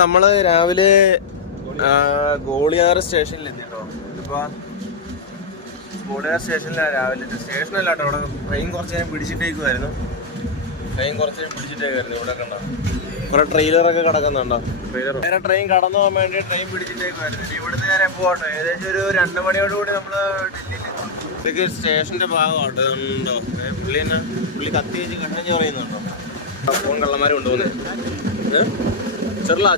നമ്മള് രാവിലെ ഗോളിയാർ സ്റ്റേഷനിൽ എത്തിട്ടോ. ഇതിപ്പോ ഗോളിയാർ സ്റ്റേഷനിലാണ് രാവിലെ. സ്റ്റേഷനല്ല കേട്ടോ, ഇവിടെ ട്രെയിൻ കുറച്ച് നേരം പിടിച്ചിട്ടേക്കുമായിരുന്നു. ഇവിടെ കണ്ടോ കുറെ ട്രെയിലറൊക്കെ കിടക്കുന്നുണ്ടോ. നേരെ ട്രെയിൻ കടന്നു പോകാൻ വേണ്ടി ട്രെയിൻ പിടിച്ചിട്ടേക്കുമായിരുന്നു. ഇവിടുന്ന് നേരെ പോകട്ടോ. ഏകദേശം ഒരു 2 മണിയോടുകൂടി നമ്മള് ഡൽഹിയിൽ സ്റ്റേഷന്റെ ഭാഗമാട്ടോ. ഉണ്ടോ പുള്ളി കത്തി വെച്ച് കണ്ണഞ്ഞ് പറയുന്നുണ്ടോ. ഫോൺ കള്ളന്മാരും കൊണ്ടുപോകുന്നത് ചെറുള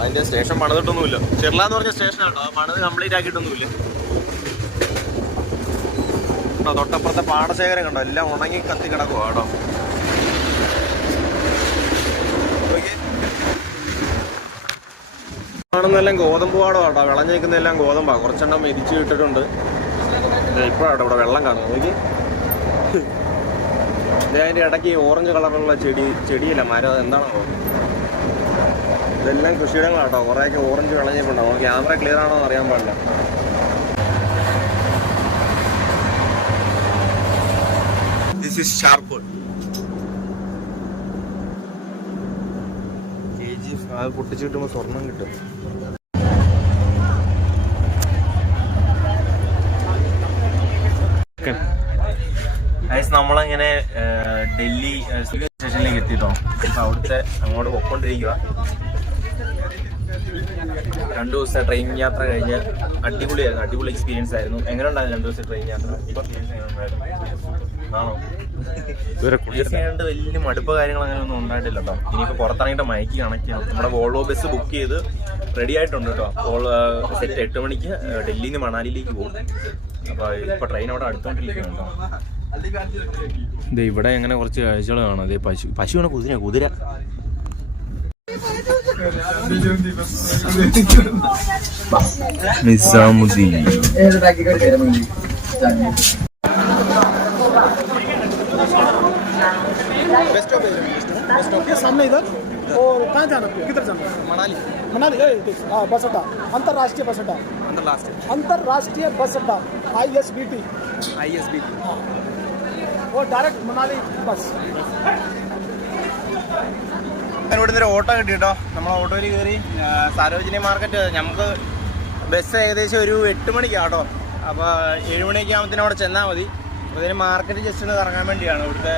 അതിന്റെ സ്റ്റേഷൻ പണിതിട്ടൊന്നുമില്ല. ചെറുള എന്ന് പറഞ്ഞ സ്റ്റേഷനാട്ടോ, പണിത് കംപ്ലീറ്റ് ആക്കിയിട്ടൊന്നുമില്ല. തൊട്ടപ്പുറത്തെ പാടശേഖരം കണ്ടോ, എല്ലാം ഉണങ്ങി കത്തി കിടക്കുവാ കേട്ടോ. കാണുന്നെല്ലാം ഗോതമ്പ് പാടം കേട്ടോ. വിളഞ്ഞേക്കുന്നതെല്ലാം ഗോതമ്പാ. കുറച്ചെണ്ണം മെതിച്ച് ഇട്ടിട്ടുണ്ട്. ഇപ്പോഴാട്ടോ ഇവിടെ വെള്ളം കാണുന്നത്. നോക്കി, അതിൻ്റെ ഇടയ്ക്ക് ഓറഞ്ച് കളറുള്ള ചെടിയില്ല, മരം എന്താണോ. ഇതെല്ലാം കൃഷിയിടങ്ങളാട്ടോ. കുറേയൊക്കെ ഓറഞ്ച് വിളഞ്ഞിട്ടുണ്ടാവും. ക്യാമറ ക്ലിയർ ആണോ എന്ന് അറിയാൻ പാടില്ല. This is sharp KGF. അത് പൊട്ടിച്ച് കിട്ടുമ്പോൾ സ്വർണം കിട്ടും. നമ്മളങ്ങനെ ഡൽഹി സ്റ്റേഷനിലേക്ക് എത്തിട്ടോ. അപ്പൊ അവിടുത്തെ അങ്ങോട്ട് പൊക്കോണ്ടിരിക്കുക. 2 ദിവസത്തെ ട്രെയിൻ യാത്ര കഴിഞ്ഞ് അടിപൊളിയായിരുന്നു. അടിപൊളി എക്സ്പീരിയൻസ് ആയിരുന്നു. എങ്ങനെ ഉണ്ടായിരുന്നു 2 ദിവസത്തെ ട്രെയിൻ യാത്ര? ആണോ? ണ്ട് വലിയ മടുപ്പ് കാര്യങ്ങൾ അങ്ങനെ ഒന്നും ഉണ്ടായിട്ടില്ല കേട്ടോ. ഇനിയിപ്പോൾ പുറത്തിറങ്ങിയിട്ട് മൈക്ക് കണക്ട് ചെയ്യണം. നമ്മുടെ വോൾവോ ബസ് ബുക്ക് ചെയ്ത് റെഡി ആയിട്ടുണ്ട് കേട്ടോ. അപ്പോൾ സെറ്റ് 8 മണിക്ക് ഡൽഹിയിൽ നിന്ന് മണാലിയിലേക്ക് പോകും. അപ്പോൾ ഇപ്പോൾ ട്രെയിൻ അവിടെ അടുത്തോണ്ടിരിക്കുന്നുണ്ടോ. ഇവിടെ എങ്ങനെ കുറച്ച് കാഴ്ചകൾ കാണാം. അതേ പശുവാണ്. കുതിര നിസാമുദ്ദീൻ. सामने इधर और कहाँ जाना है? किधर जाना है? मनाली बस अड्डा, अंतर्राष्ट्रीय बस अड्डा, अंतर्राष्ट्रीय बस अड्डा ISBT वो डायरेक्ट मनाली बस. ഇവിടുന്ന് ഒരു ഓട്ടോ കിട്ടി കേട്ടോ. നമ്മൾ ഓട്ടോയിൽ കയറി സരോജിനി മാർക്കറ്റ്. നമുക്ക് ബസ് ഏകദേശം ഒരു 8 മണിക്കാട്ടോ. അപ്പോൾ 7 മണിയൊക്കെ ആകുമ്പോഴത്തേനും അവിടെ ചെന്നാൽ മതി. അപ്പോൾ ഇതിന് മാർക്കറ്റ് ജസ്റ്റ് ഒന്ന് കറങ്ങാൻ വേണ്ടിയാണ് ഇവിടുത്തെ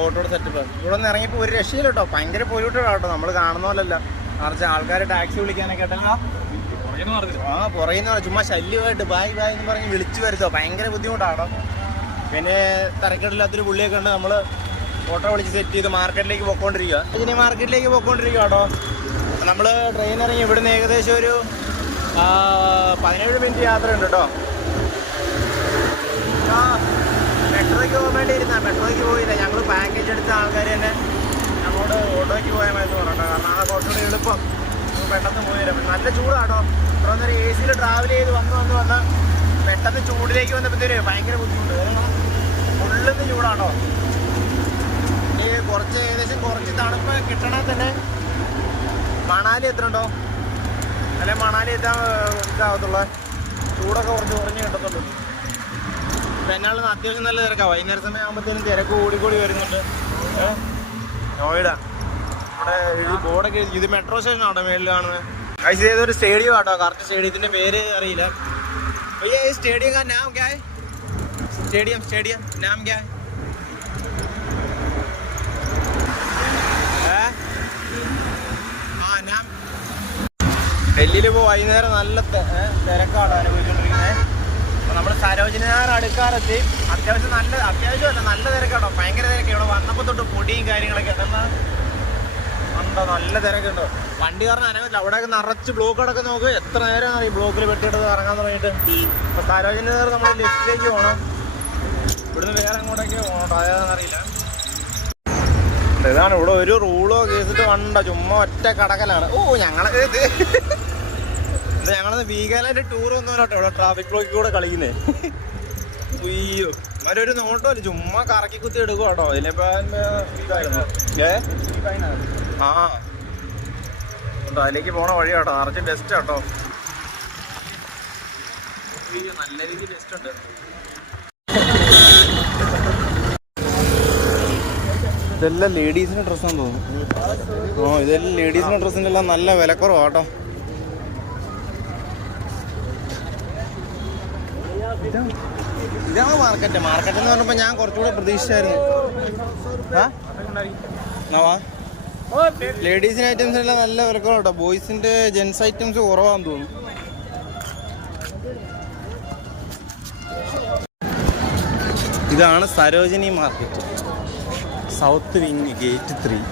ഓട്ടോയുടെ സെറ്റപ്പ്. ഇവിടെ നിന്ന് ഇറങ്ങിയപ്പോൾ ഒരു രക്ഷയില്ല കേട്ടോ. ഭയങ്കര പൊല്യൂട്ടഡ് ആട്ടോ. നമ്മൾ കാണുന്ന പോലല്ല. മറിച്ച് ആൾക്കാർ ടാക്സി വിളിക്കാനൊക്കെ കേട്ടല്ലോ. പുറയുന്ന ചുമ്മാ ശല്യമായിട്ട് ബായ് എന്ന് പറഞ്ഞ് വിളിച്ചു വരുത്തോ. ഭയങ്കര ബുദ്ധിമുട്ടാട്ടോ. പിന്നെ തരക്കേടില്ലാത്തൊരു പുള്ളിയൊക്കെ ഉണ്ട്. നമ്മൾ ഓട്ടോ വിളിച്ച് സെറ്റ് ചെയ്ത് മാർക്കറ്റിലേക്ക് പോയിക്കൊണ്ടിരിക്കുക കേട്ടോ. നമ്മൾ ട്രെയിൻ ഇറങ്ങി ഇവിടുന്ന് ഏകദേശം ഒരു 17 മിനിറ്റ് യാത്രയുണ്ട് കേട്ടോ. മെട്രോയ്ക്ക് പോകാൻ വേണ്ടി മെട്രോയ്ക്ക് പോയില്ല. ഞങ്ങൾ പാക്കേജ് എടുത്ത ആൾക്കാർ തന്നെ ഞങ്ങളോട് ഓട്ടോയ്ക്ക് പോയാൽ മതി പറഞ്ഞോ. കാരണം ആ കുറച്ചുകൂടി എളുപ്പം, പെട്ടെന്ന് പോയില്ല. നല്ല ചൂടാട്ടോ. ഇത്ര നേരം AC ട്രാവൽ ചെയ്ത് വന്ന് പെട്ടെന്ന് ചൂടിലേക്ക് വന്നപ്പോഴത്തേക്ക് ഭയങ്കര ബുദ്ധിമുട്ട്. ഫുള്ളിന്ന് ചൂടാട്ടോ. ഏകദേശം കുറച്ച് തണുപ്പ് കിട്ടണേ തന്നെ മണാലി എത്തണുണ്ടോ, അല്ലെ മണാലി എത്താൻ ഇതാവത്തുള്ള ചൂടൊക്കെ കുറഞ്ഞ് കിട്ടത്തുള്ളൂ. പെന്നാളിൽ നിന്ന് അത്യാവശ്യം നല്ല തിരക്കാണ്. വൈകുന്നേര സമയം ആകുമ്പോഴത്തേനും തിരക്ക് കൂടിക്കൂടി വരുന്നുണ്ട്. നോയിഡ ഇവിടെ ബോർഡൊക്കെ ഇത് മെട്രോ സ്റ്റേഷൻ ആണോ മേളിൽ കാണുന്നത്. ऐसे ഏതൊരു സ്റ്റേഡിയം ആട്ടോ. കറക്റ്റ് സ്റ്റേഡിയത്തിന്റെ പേര് അറിയില്ല. भैया ये स्टेडियम का नाम क्या है? स्टेडियम नाम क्या है? नाम ഡൽഹിയിൽ ഇപ്പോൾ വൈകുന്നേരം നല്ല തിരക്കാണ് അനുഭവിച്ചുകൊണ്ടിരിക്കുന്നത്. അപ്പോൾ നമ്മൾ സരോജിനി നഗർ അടുക്കാറെത്തി. അത്യാവശ്യമല്ല നല്ല തിരക്കാണോ. ഭയങ്കര തിരക്ക്. ഇവിടെ വന്നപ്പോൾ തൊട്ട് പൊടിയും കാര്യങ്ങളൊക്കെ ഉണ്ടോ. നല്ല തിരക്കുണ്ടോ. വണ്ടി കാരണം അനങ്ങില്ല. അവിടെയൊക്കെ നിറച്ച് ബ്ലോക്ക് അടക്കം നോക്ക്. എത്ര നേരം ഈ ബ്ലോക്കിൽ വെട്ടിയിട്ടത് ഇറങ്ങാൻ തുടങ്ങിയിട്ട്. അപ്പോൾ സരോജിനി നഗർ നമ്മൾ ലെഫ്റ്റിലേക്ക് പോകണം. ഇവിടുന്ന് വേറെ അങ്ങോട്ടേക്ക് പോകണം. അതാണെന്നറിയില്ല. ഇതാണ് ഇവിടെ ഒരു റൂളോ കേസിട്ട് വണ്ട. ചുമ്മാ ഒറ്റ കടക്കലാണ്. ഞങ്ങളത് വീഗാലാൻഡ് ടൂർ ഒന്നും കേട്ടോ. ഇവിടെ ട്രാഫിക് ബ്ലോക്കിൽ കൂടെ കളിക്കുന്നേ. അയ്യോ അവരൊരു നോട്ടമല്ല. ചുമ്മാ കറക്കി കുത്തി എടുക്കും കേട്ടോ. ഇതിലിപ്പോ അതിലേക്ക് പോണ വഴി കേട്ടോ. നിറച്ച് ഡസ്റ്റ് കേട്ടോ. നല്ല രീതിയിൽ ടെസ്റ്റ് ഉണ്ട്. ഇതെല്ലാം ലേഡീസിൻ്റെ ഡ്രസ്സാന്ന് തോന്നുന്നു. ഇതെല്ലാം ലേഡീസിൻ്റെ ഡ്രസ്സിൻ്റെ എല്ലാം നല്ല വിലക്കുറവാ കേട്ടോ. ഇതാണ് മാർക്കറ്റ്. മാർക്കറ്റ് എന്ന് പറഞ്ഞപ്പോൾ ഞാൻ കുറച്ചുകൂടെ പ്രതീക്ഷിച്ചായിരുന്നു. ലേഡീസിൻ്റെ ഐറ്റംസ് എല്ലാം നല്ല വിലക്കുറവാ കേട്ടോ. ബോയ്സിൻ്റെ ജെൻസ് ഐറ്റംസ് കുറവാന്ന് തോന്നുന്നു. ഇതാണ് Sarojini market, south wing, gate 3.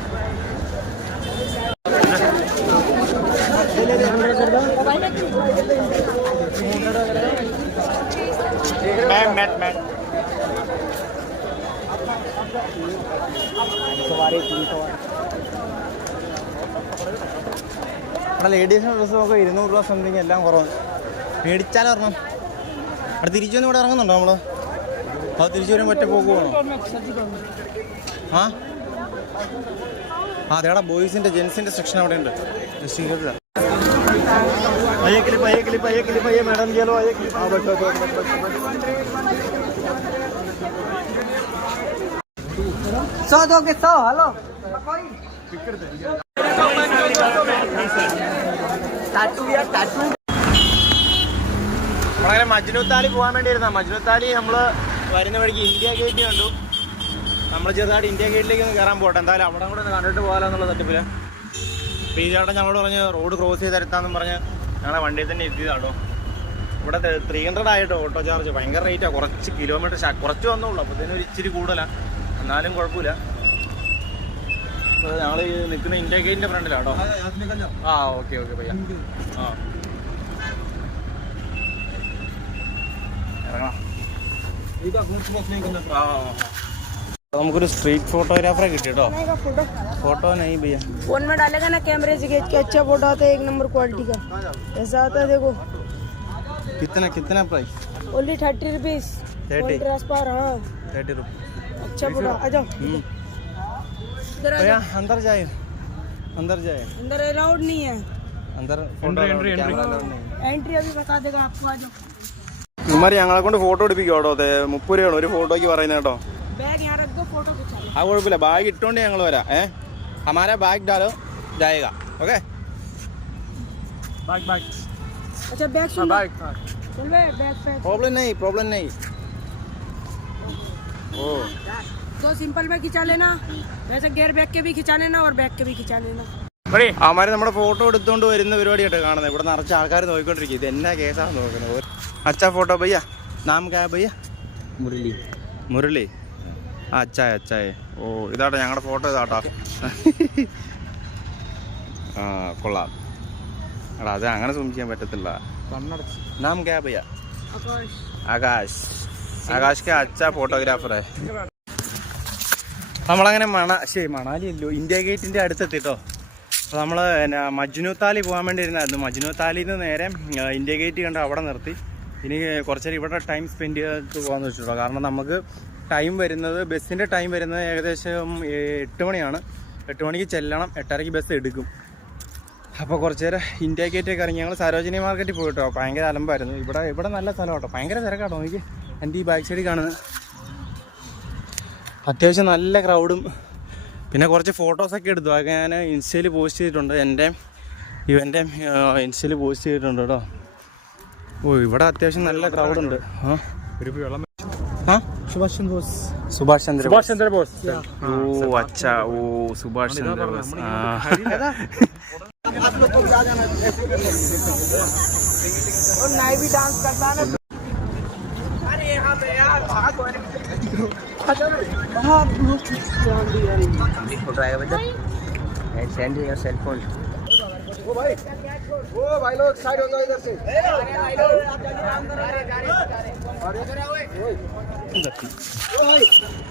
ഇവിടെ ലേഡീസിൻ്റെ ഡ്രസ്സ് നോക്കാം 200 രൂപ സംതിങ് എല്ലാം കുറവ്. മേടിച്ചാലും ഒരെണ്ണം. അവിടെ തിരിച്ചു വന്ന് ഇവിടെ ഇറങ്ങുന്നുണ്ടോ നമ്മൾ? അത് തിരിച്ചു വരുമ്പോൾ ഒറ്റ പോകുവാണോ? അതേടാ ബോയ്സിൻ്റെ ജെൻസിൻ്റെ സെക്ഷൻ അവിടെ ഉണ്ട്. मैडम ये लो 100 दोगे 100. हेलो നമ്മളങ്ങനെ മജ്നുത്താലി പോകാൻ വേണ്ടിയിരുന്ന. മജ്നുത്താലി നമ്മൾ വരുന്ന വഴിക്ക് ഇന്ത്യ ഗേറ്റ് കണ്ടു. നമ്മൾ ചെറുതായിട്ട് ഇന്ത്യ ഗേറ്റിലേക്ക് ഒന്ന് കയറാൻ പോട്ടെ. എന്തായാലും അവിടെ കൂടെ ഒന്ന് കണ്ടിട്ട് പോകാലോ എന്നുള്ള തട്ടിപ്പില്ല. അപ്പോൾ ഈ ചേട്ടൻ ഞങ്ങളോട് പറഞ്ഞ് റോഡ് ക്രോസ് ചെയ്ത് തരത്താന്നും പറഞ്ഞ് ഞങ്ങളെ വണ്ടിയിൽ തന്നെ എത്തിയതാട്ടോ. ഇവിടെ 300 ആയിട്ടോ ഓട്ടോ ചാർജ്. ഭയങ്കര റേറ്റാണ്. കുറച്ച് കിലോമീറ്റർ കുറച്ച് വന്നുള്ളൂ. അപ്പോൾ ഇതിന് ഒരു ഇച്ചിരി കൂടുതലാണ്, എന്നാലും കുഴപ്പമില്ല. അപ്പോൾ ഞങ്ങൾ നിൽക്കുന്ന ഇന്ത്യ ഗേറ്റിൻ്റെ ഫ്രണ്ടിലാട്ടോ. ഓക്കെ പയ്യ. ഇറങ്ങാം. നമുക്കൊരു സ്ട്രീറ്റ് ഫോട്ടോഗ്രാഫറെ കിട്ടി കേട്ടോ. फोटो नहीं भैया, फोन में डालेगा ना कैमरे से खींच के. अच्छा फोटो आता है, 1 नंबर क्वालिटी का. ऐसा आता है देखो. कितना प्राइस? Only 30 rupees. 30 ट्रांसफर. हाँ 30 रुपये. अच्छा फोटो. आ जाओ भैया. अंदर जाए. अंदर अलाउड नहीं है. अंदर एंट्री अभी बता देगा आपको. आ जाओ. ഇവന്മാർ ഞങ്ങളെ കൊണ്ട് ഫോട്ടോ എടുപ്പിക്കും കേട്ടോ. 30 രൂപയാണ് ഒരു ഫോട്ടോയ്ക്ക് പറയുന്നത് കേട്ടോ. बैग यहाँ रख दो, फोटो खिंचा. ആ കുഴപ്പമില്ല, ബാഗ് ഇട്ടുകൊണ്ട് ഞങ്ങൾ വരാം. हमारा बैग डालो जाएगा. ओके बैग अच्छा बैग सुन. बैग चल बे, बैग पे प्रॉब्लम नहीं. ओ तो सिंपल में खिंचा लेना. वैसे गेयर बैग के भी खिंचा लेना और बैग के भी खिंचा लेना. അവന്മാർ നമ്മുടെ ഫോട്ടോ എടുത്തുകൊണ്ട് വരുന്ന പരിപാടിയായിട്ട് കാണുന്നത്. ഇവിടെ നിറച്ച് ആൾക്കാർ നോക്കിക്കൊണ്ടിരിക്കും. ഇത് എന്നാ കേസാണെന്ന് നോക്കുന്നത്. अच्छा फोटो भैया. नाम क्या है भैया? मुरली. अच्छा है. ഓ ഇതാട്ടോ ഞങ്ങളുടെ ഫോട്ടോ. ഇതാട്ടോ. കൊള്ളാം. എടാ അത് അങ്ങനെ സൂം ചെയ്യാൻ പറ്റത്തില്ല. നാം ക്യാ ഭയ്യ? ആകാശ് का अच्छा फोटोग्राफर है. നമ്മളങ്ങനെ മണാലി അല്ലോ, ഇന്ത്യ ഗേറ്റിൻ്റെ അടുത്തെത്തിട്ടോ. അപ്പോൾ നമ്മൾ മജ്നുത്താലി പോകാൻ വേണ്ടി ഇരുന്നായിരുന്നു. മജ്നുത്താലിയിൽ നിന്ന് നേരെ ഇന്ത്യ ഗേറ്റ് കണ്ട് അവിടെ നിർത്തി. ഇനി കുറച്ചേരം ഇവിടെ ടൈം സ്പെൻഡ് ചെയ്തിട്ട് പോകാമെന്ന് വെച്ചിട്ടുള്ളൂ. കാരണം നമുക്ക് ടൈം വരുന്നത്, ബസ്സിൻ്റെ ടൈം വരുന്നത് ഏകദേശം 8 മണിയാണ്. 8 മണിക്ക് ചെല്ലണം. 8:30 ബസ് എടുക്കും. അപ്പോൾ കുറച്ച് നേരം ഇന്ത്യ ഗേറ്റൊക്കെ ഇറങ്ങി ഞങ്ങൾ സരോജിനി മാർക്കറ്റിൽ പോയിട്ടോ. ഭയങ്കര അലമ്പായിരുന്നു. ഇവിടെ നല്ല സ്ഥലം കേട്ടോ. ഭയങ്കര തിരക്കാട്ടോ. എനിക്ക് എൻ്റെ ഈ ബാക്ക് സൈഡിൽ കാണുന്നത് അത്യാവശ്യം നല്ല ക്രൗഡും. പിന്നെ കുറച്ച് ഫോട്ടോസൊക്കെ എടുത്തു. അതൊക്കെ ഞാൻ ഇൻസ്റ്റയിൽ പോസ്റ്റ് ചെയ്തിട്ടുണ്ട്. ഇവൻ്റെ ഇൻസ്റ്റയിൽ പോസ്റ്റ് ചെയ്തിട്ടുണ്ട് കേട്ടോ. ഓ ഇവിടെ അത്യാവശ്യം നല്ല ക്രൗഡുണ്ട്. सुभाष चंद्र बोस. ओ अच्छा, ओ सुभाष चंद्र बोस. आप लोग को जा जाना और नाई भी डांस करता है ना. अरे यहाँ पे यार बहुत ध्यान दिया. ड्राइवर बजा and send your cell phone. ओ भाई लोग साइड हो जाओ इधर से.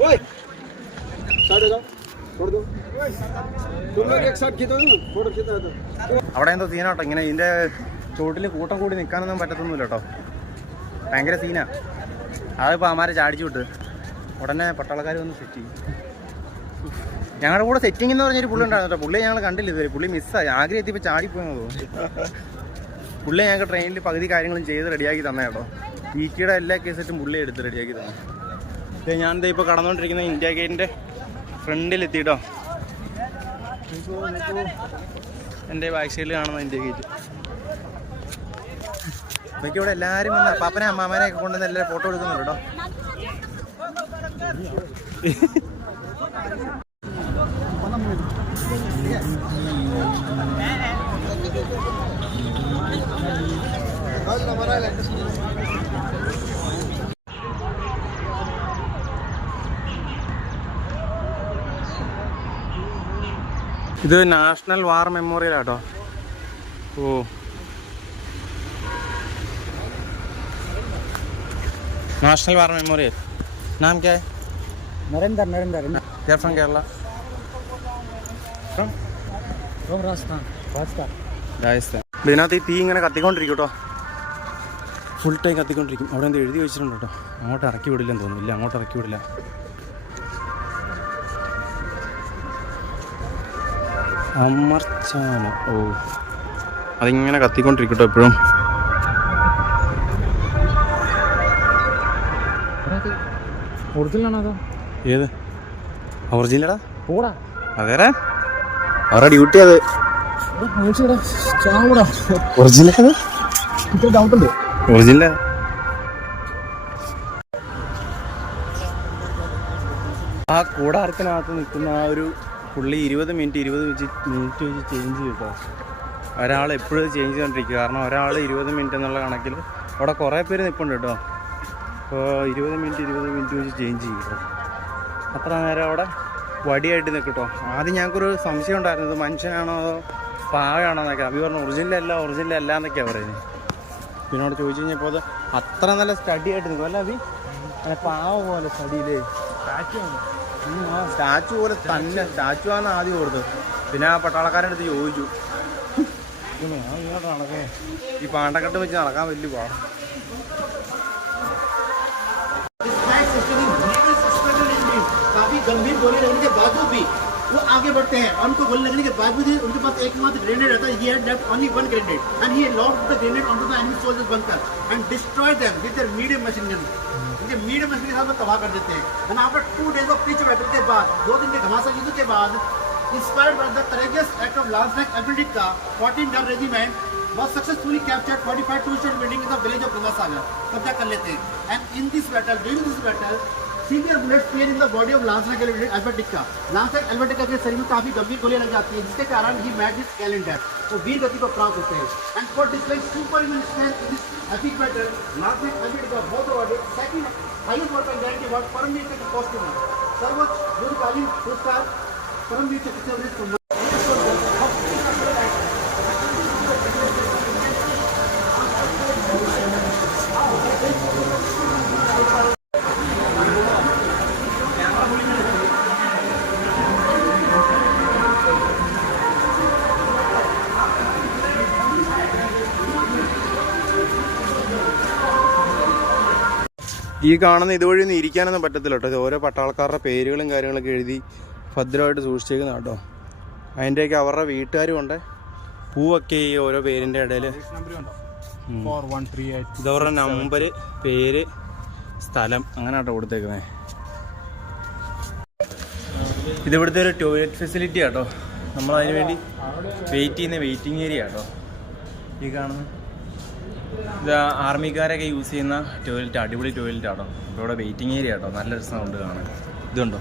ओए साइड हो जाओ, छोड़ दो. तुम लोग एक साथ खींचो ना, फोटो खींचो. അവിടെ എന്തോ സീനാട്ടോ. ഇങ്ങനെ ഇതിൻ്റെ ചുവട്ടിൽ കൂട്ടം കൂടി നിൽക്കാനൊന്നും പറ്റത്തൊന്നുമില്ല കേട്ടോ. ഭയങ്കര സീനാ. അതിപ്പോൾ അമാരെ ചാടിച്ചു വിട്ട് ഉടനെ പട്ടാളക്കാർ വന്ന് സെറ്റ് ചെയ്യും. ഞങ്ങളുടെ കൂടെ സെറ്റിംഗ് എന്ന് പറഞ്ഞൊരു പുള്ളി ഉണ്ടായിരുന്നു കേട്ടോ. പുള്ളിയെ ഞങ്ങൾ കണ്ടില്ല ഇതുവരെ. പുള്ളി മിസ്സായി. ആഗ്രഹം എത്തിയപ്പോൾ ചാടിപ്പോയെന്ന് തോന്നുന്നു. പുള്ളി ഞങ്ങൾക്ക് ട്രെയിനിൽ പകുതി കാര്യങ്ങളും ചെയ്ത് റെഡിയാക്കി തന്നെ കേട്ടോ. ഈക്കിയുടെ എല്ലാ കേസറ്റും പുള്ളി എടുത്ത് റെഡിയാക്കി തന്നെ. ഞാനിത് ഇപ്പോൾ കടന്നുകൊണ്ടിരിക്കുന്ന ഇന്ത്യ ഗേറ്റിൻ്റെ ഫ്രണ്ടിലെത്തിട്ടോ. എൻ്റെ ബാക്ക് സൈഡിൽ കാണുന്ന എൻ്റെ ഗേറ്റ്. എനിക്ക് ഇവിടെ എല്ലാവരും വന്ന് അപ്പാപ്പനെ അമ്മാമനെ ഒക്കെ കൊണ്ടുവന്ന് എല്ലാവരും ഫോട്ടോ എടുക്കുന്നുണ്ട് കേട്ടോ. ഇത് നാഷണൽ വാർ മെമ്മോറിയൽ ആട്ടോ. ഓ नाशनल वार मेमोरियल. नाम क्या है? नरेंद्र. क्या फ्रॉम केरला? फ्रॉम राजस्थान. രാജസ്ഥാൻ. ഇതിനകത്ത് ഈ തീ ഇങ്ങനെ കത്തിക്കൊണ്ടിരിക്കും കേട്ടോ. ഫുൾ ടൈം കത്തിക്കൊണ്ടിരിക്കും. അവിടെ എന്ത് എഴുതി വെച്ചിട്ടുണ്ട് കേട്ടോ. അങ്ങോട്ട് ഇറക്കി വിടില്ലെന്ന് തോന്നുന്നു. ഇല്ല, അങ്ങോട്ട് ഇറക്കി വിടില്ല. അമർച്ചാന. ഓ, അതിങ്ങനെ കത്തിക്കൊണ്ടിരിക്കും കേട്ടോ എപ്പോഴും. ഒറിജിനലാണോ അതോ? ഏത് ഒറിജിനലാ? പോടാ, അതേടാ, അവരുടെ ഡ്യൂട്ടി അത്. ഒറിജിനൽ ഡൗട്ട് ഉണ്ട്. ഒറിജിനൽ ആ കൂടാരത്തിനകത്ത് നിൽക്കുന്ന ആ ഒരു പുള്ളി 20 മിനിറ്റ് വെച്ച് ചേഞ്ച് ചെയ്യും കേട്ടോ. ഒരാൾ എപ്പോഴും ചേഞ്ച് ചെയ്തുകൊണ്ടിരിക്കുക. കാരണം ഒരാൾ 20 മിനിറ്റ് എന്നുള്ള കണക്കിൽ അവിടെ കുറേ പേര് നിൽപ്പുണ്ട് കേട്ടോ. അപ്പോൾ 20 മിനിറ്റ് വെച്ച് ചേഞ്ച് ചെയ്യും കേട്ടോ. അത്ര നേരം അവിടെ വടിയായിട്ട് നിൽക്കും കേട്ടോ. ആദ്യം ഞങ്ങൾക്കൊരു സംശയം ഉണ്ടായിരുന്നു, ഇത് മനുഷ്യനാണോ അതോ പാവയാണോ എന്നൊക്കെ. അഭി പറഞ്ഞു ഒറിജിനൽ അല്ല എന്നൊക്കെയാണ് പറയുന്നത്. പിന്നെ അവിടെ ചോദിച്ചു കഴിഞ്ഞപ്പോൾ അത് അത്ര നല്ല സ്റ്റഡി ആയിട്ട് നിൽക്കും അല്ല അഭി? അങ്ങനെ പാവ പോലെ സ്റ്റഡിയിലേ സ്റ്റാച്ചു പോലെ തന്നെ. സ്റ്റാച്ചു ആണെന്ന് ആദ്യം ഓർത്തത്. പിന്നെ ആ പട്ടാളക്കാരുടെ അടുത്ത് ചോദിച്ചു, ഇങ്ങോട്ട് നടക്കേ, ഈ പാണ്ടക്കെട്ട് വെച്ച് നടക്കാൻ വലിയ പാടാം. काफी गंभीर गोली लगने के बाद भी वो आगे बढ़ते हैं. उनको गोली लगने के बाद भी उनके पास एकमात्र ग्रेनेड रहता है. He had left only one grenade and he launched the grenade onto the enemy soldiers bunker and destroyed them with their medium machine gun. उनके medium machine के साथ वो तबाह कर देते हैं. And after 2 days of pitch battle के बाद, 2 दिन के घमासान युद्ध के बाद, inspired by the courageous act of Lance Naik Infantry का 14 gun regiment was successfully captured 45 two-story building in the village of Ganga कब्जा कर लेते हैं. And in this battle, during this battle, severe bullets plane in the body of lance Naik Albert Ekka. Lance Naik Albert Ekka के शरीर में काफी गंभीर गोलियां लग जाती हैं, जिसके कारण ही मैट हिज गैलेंट डेथ. वो वीर गति को प्राप्त होते हैं. And for displaying superhuman strength in this epic battle, lance Naik Albert Ekka was awarded second highest wartime rank award Param Vir Chakra costume, सर्वोच्च युद्धकालीन पुरस्कार परमवीर चक्र से सम्मानित. ഈ കാണുന്ന ഇതുവഴി ഒന്നും ഇരിക്കാനൊന്നും പറ്റത്തില്ല കേട്ടോ. ഇത് ഓരോ പട്ടാളക്കാരുടെ പേരുകളും കാര്യങ്ങളൊക്കെ എഴുതി ഭദ്രമായിട്ട് സൂക്ഷിച്ചേക്കുന്ന കേട്ടോ. അതിൻ്റെയൊക്കെ അവരുടെ വീട്ടുകാരും ഉണ്ട്. പൂവൊക്കെ ഈ ഓരോ പേരിൻ്റെ ഇടയിൽ ഇതവരുടെ നമ്പർ, പേര്, സ്ഥലം അങ്ങനെ കേട്ടോ കൊടുത്തേക്കുന്നത്. ഇതിവിടുത്തെ ഒരു ടോയ്ലറ്റ് ഫെസിലിറ്റി കേട്ടോ. നമ്മളതിന് വേണ്ടി വെയിറ്റ് ചെയ്യുന്ന വെയിറ്റിംഗ് ഏരിയ കേട്ടോ. ഈ കാണുന്ന ഇത് ആർമിക്കാരൊക്കെ യൂസ് ചെയ്യുന്ന ടോയ്ലറ്റ്, അടിപൊളി ടോയ്ലറ്റ് ആട്ടോ. ഇവിടെ വെയിറ്റിംഗ് ഏരിയ കേട്ടോ. നല്ല രസമുണ്ട് കാണാൻ. ഇതുണ്ടോ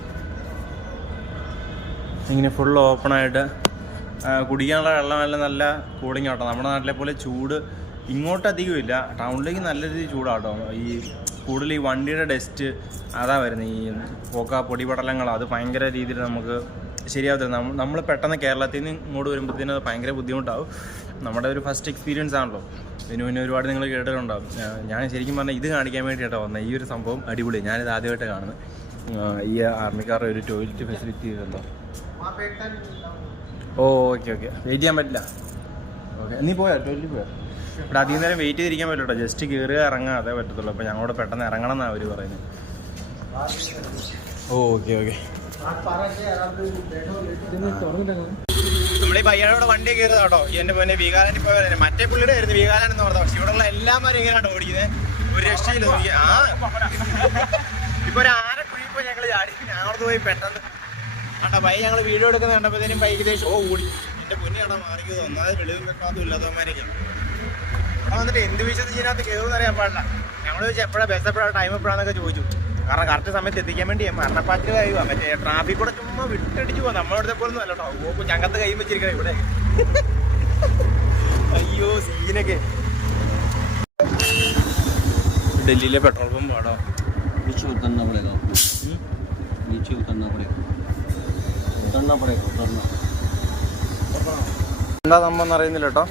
ഇങ്ങനെ ഫുൾ ഓപ്പണായിട്ട് കുടിക്കാനുള്ള വെള്ളമെല്ലാം നല്ല കൂളിംഗ് ആട്ടോ. നമ്മുടെ നാട്ടിലെ പോലെ ചൂട് ഇങ്ങോട്ട് അധികം ഇല്ല. ടൗണിലേക്ക് നല്ല രീതിയിൽ ചൂടാട്ടോ. ഈ കൂടുതൽ ഈ വണ്ടിയുടെ ഡസ്റ്റ് അതാ വരുന്നത്. ഈ പൊടിപടലങ്ങൾ അത് ഭയങ്കര രീതിയിൽ നമുക്ക് ശരിയാവത്തില്ല. നമ്മൾ പെട്ടെന്ന് കേരളത്തിൽ നിന്ന് ഇങ്ങോട്ട് വരുമ്പോഴത്തേനും അത് ഭയങ്കര ബുദ്ധിമുട്ടാവും. നമ്മുടെ ഒരു ഫസ്റ്റ് എക്സ്പീരിയൻസ് ആണല്ലോ. പിന്നെ ഒരുപാട് നിങ്ങൾ കേട്ടിട്ടുണ്ടാവും. ഞാൻ ശരിക്കും പറഞ്ഞാൽ ഇത് കാണിക്കാൻ വേണ്ടിയിട്ടാണ് വന്നത്. ഈ ഒരു സംഭവം അടിപൊളി. ഞാനിത് ആദ്യമായിട്ട് കാണുന്നത്. ഈ ആർമിക്കാരുടെ ഒരു ടോയ്ലറ്റ് ഫെസിലിറ്റി ചെയ്തിട്ടുണ്ടോ? ഓ ഓക്കെ വെയിറ്റ് ചെയ്യാൻ പറ്റില്ല. ഓക്കെ, നീ പോയാ ടോയ്ലറ്റിൽ പോയാ? ഇവിടെ അധികം നേരം വെയിറ്റ് ചെയ്തിരിക്കാൻ പറ്റുള്ളൂ. ജസ്റ്റ് കയറുക ഇറങ്ങുക അതേ പറ്റത്തുള്ളൂ. അപ്പോൾ ഞങ്ങളോട് പെട്ടെന്ന് ഇറങ്ങണം എന്നാണ് അവർ പറയുന്നത്. ഓക്കെ നമ്മളീ പയ്യനോട് വണ്ടി കയറുന്നത് കേട്ടോ. എന്റെ മോനെ വീഗാലാൻഡിൽ പോയ മറ്റേ പുള്ളിയുടെ ആയിരുന്നു വീഗാലാൻഡ് എന്ന് പറഞ്ഞത്. പക്ഷെ ഇവിടെയുള്ള എല്ലാമാരും ഇങ്ങനെയാണ് ഓടിക്കുന്നത്. ഒരു രക്ഷയില്ല. ഇപ്പൊ ഒരു ആന കുഴിപ്പോ ഞങ്ങൾ ചാടി. ഞങ്ങളോട് പോയി പെട്ടെന്ന് ആട്ടാ ബൈ ഞങ്ങൾ വീഡിയോ എടുക്കുന്ന കണ്ടപ്പോഴത്തേനും ബൈക്കിലെ ഷോ കൂടി. എൻ്റെ പൊന്നി ആട്ടാ മാറിയത് ഒന്നാമത് വെളിവും വെക്കാതും ഇല്ലാത്തവന്മാരൊക്കെയാണ്. അവിടെ വന്നിട്ട് എന്ത് വിശ്വസിച്ച് ഇതിനകത്ത് കയറുമെന്ന് അറിയാൻ പാടില്ല. ഞങ്ങൾ ചോദിച്ചാൽ എപ്പോഴാണ് ബസ് എപ്പോഴാണ് ടൈം എപ്പോഴാണെന്നൊക്കെ ചോദിച്ചു. കാരണം കറക്റ്റ് സമയത്ത് എത്തിക്കാൻ വേണ്ടി മരണപ്പാച്ചിൽ കഴിയുക. മറ്റേ ട്രാഫിക് കൂടെ ചുമ്മാ വിട്ടടിച്ച് പോകാം. നമ്മളിവിടുത്തെ പോലൊന്നും അല്ല കേട്ടോ. ഓ ഞങ്ങത്ത് കൈ വെച്ചിരിക്കണം ഇവിടെ. അയ്യോ സീനൊക്കെ. ഡൽഹിയിലെ പെട്രോൾ പമ്പ് ആണോ? नीचे उतरना पड़ेगा आपको, नीचे उतरना पड़ेगा, उतरना पड़ेगा, उतरना. എന്താ സംഭവം എന്ന് അറിയുന്നില്ല കേട്ടോ.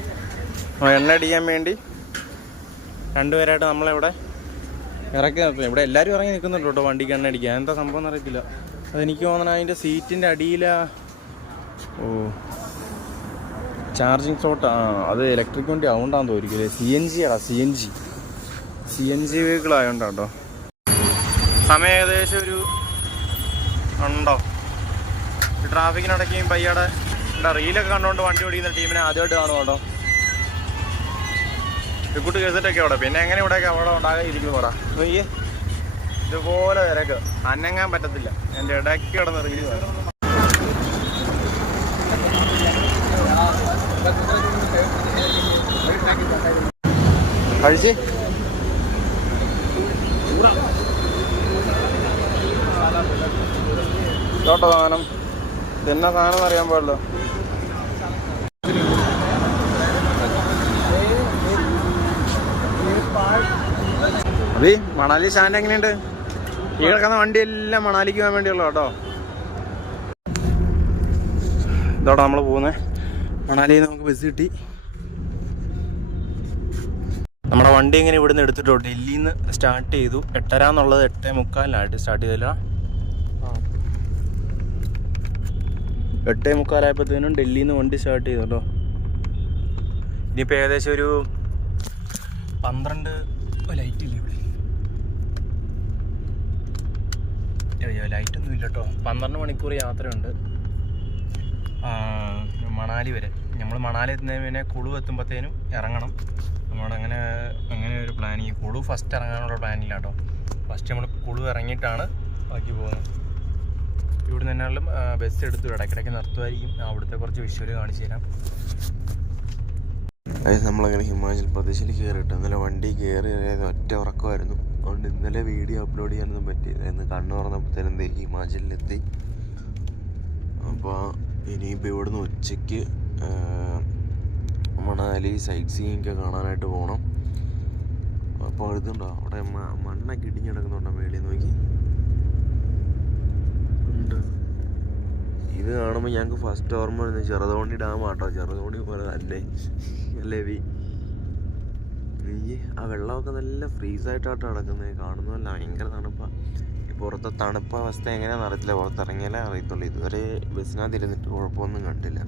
എണ്ണ അടിക്കാൻ വേണ്ടി രണ്ടുപേരായിട്ട് നമ്മളിവിടെ ഇറക്കി നിർത്തും. ഇവിടെ എല്ലാവരും ഇറങ്ങി നിൽക്കുന്നുണ്ട് കേട്ടോ വണ്ടിക്ക് എണ്ണ അടിക്കാൻ. എന്താ സംഭവം എന്ന് അറിയത്തില്ല. അതെനിക്ക് തോന്നണം അതിൻ്റെ സീറ്റിൻ്റെ അടിയിലാ. ഓ ചാർജിങ് സ്ലോട്ട്. ആ അത് ഇലക്ട്രിക് വണ്ടി ആവുകൊണ്ടാന്ന് തോന്നിരിക്കില്ലേ. CNG ആടാ, CNG വെഹിക്കിൾ ആയതുകൊണ്ടാണ് കേട്ടോ. സമയം ഏകദേശം ഒരു ഉണ്ടോ ട്രാഫിക്കിനിടയ്ക്കും പയ്യടെ എന്താ റീലൊക്കെ കണ്ടുകൊണ്ട് വണ്ടി ഓടിക്കുന്ന ടീമിനെ ആദ്യമായിട്ട് കാണും കേട്ടോ. ഇക്കൂട്ട് കേസിട്ടൊക്കെ അവിടെ. പിന്നെ എങ്ങനെ ഇവിടെയൊക്കെ അവിടെ ഉണ്ടാകാൻ ഇരിക്കുന്നു പറ. നോക്കിയേ ഇതുപോലെ തിരക്ക് അനങ്ങാൻ പറ്റത്തില്ല. എൻ്റെ ഇടയ്ക്ക് കിടന്ന് റീല് കാണും. കഴിച്ച് കേട്ടോ സാധനം. ഇതെന്നാ സാധനം എന്ന് അറിയാൻ പാടില്ല. അതെ മണാലി സ്റ്റാൻഡ് എങ്ങനെയുണ്ട്? ഈ കിടക്കുന്ന വണ്ടിയെല്ലാം മണാലിക്ക് പോകാൻ വേണ്ടിയുള്ള കേട്ടോ. ഇതോടെ നമ്മൾ പോകുന്നത് മണാലിയിൽ നമുക്ക് ബസ് കിട്ടി. നമ്മുടെ വണ്ടി ഇങ്ങനെ ഇവിടുന്ന് എടുത്തിട്ടോ ഡൽഹിയിൽ നിന്ന് സ്റ്റാർട്ട് ചെയ്തു. 8:30 എന്നുള്ളത് 8:45 സ്റ്റാർട്ട് ചെയ്തില്ല. 8:45 ഡൽഹിയിൽ നിന്ന് വണ്ടി സ്റ്റാർട്ട് ചെയ്തു കേട്ടോ. ഇനിയിപ്പോൾ ഏകദേശം ഒരു 12 ലൈറ്റ് ഇല്ല ഇവിടെ. ലൈറ്റൊന്നും ഇല്ല കേട്ടോ. 12 മണിക്കൂർ യാത്രയുണ്ട് മണാലി വരെ. നമ്മൾ മണാലി എത്തുന്നതിന് പിന്നെ കുളു എത്തുമ്പോഴത്തേനും ഇറങ്ങണം. നമ്മളങ്ങനെ അങ്ങനെ ഒരു പ്ലാനിങ്. കുളു ഫസ്റ്റ് ഇറങ്ങാനുള്ള പ്ലാനില്ല കേട്ടോ. ഫസ്റ്റ് നമ്മൾ കുളു ഇറങ്ങിയിട്ടാണ് ബാക്കി പോകുന്നത്. ഇവിടെ നിന്നാലും ബസ് എടുത്തു ഇടയ്ക്കിടയ്ക്ക് നിർത്തുമായിരിക്കും. അവിടുത്തെ കുറച്ച് വിഷ്വൽ കാണിച്ചു തരാം. അതായത് നമ്മളങ്ങനെ ഹിമാചൽ പ്രദേശിൽ കയറിയിട്ട് ഇന്നലെ വണ്ടി കയറി ഒറ്റ ഉറക്കമായിരുന്നു. അതുകൊണ്ട് ഇന്നലെ വീഡിയോ അപ്ലോഡ് ചെയ്യാനൊന്നും പറ്റിയില്ല. ഇന്ന് കണ്ണു തുറന്നപ്പോഴത്തേനും ഹിമാചലിലെത്തി. അപ്പോൾ ഇനിയിപ്പോൾ ഇവിടുന്ന് ഉച്ചയ്ക്ക് മണാലി സൈറ്റ് സീയിങ് ഒക്കെ കാണാനായിട്ട് പോകണം. അപ്പോൾ ഇതുണ്ടോ അവിടെ മണ്ണൊക്കെ ഇടിഞ്ഞിടക്കുന്നുണ്ടോ മേളിൽ നോക്കി. ഉണ്ട്. ഇത് കാണുമ്പോൾ ഞങ്ങൾക്ക് ഫസ്റ്റ് ഓർമ്മ വരുന്നത് ചെറുതോണി ഡാം ആട്ടോ. ചെറുതോണി പോലെ അല്ലേ അല്ലേ ആ വെള്ളമൊക്കെ നല്ല ഫ്രീസായിട്ടാട്ടോ കിടക്കുന്നത്. കാണുന്നതല്ല ഭയങ്കര തണുപ്പാണ്. ഈ പുറത്തെ തണുപ്പ് അവസ്ഥ എങ്ങനെയാണെന്ന് അറിയത്തില്ല. പുറത്തിറങ്ങിയാലേ അറിയത്തുള്ളൂ. ഇതുവരെ ബസ്സിനകത്ത് ഇരുന്നിട്ട് കുഴപ്പമൊന്നും കണ്ടില്ല.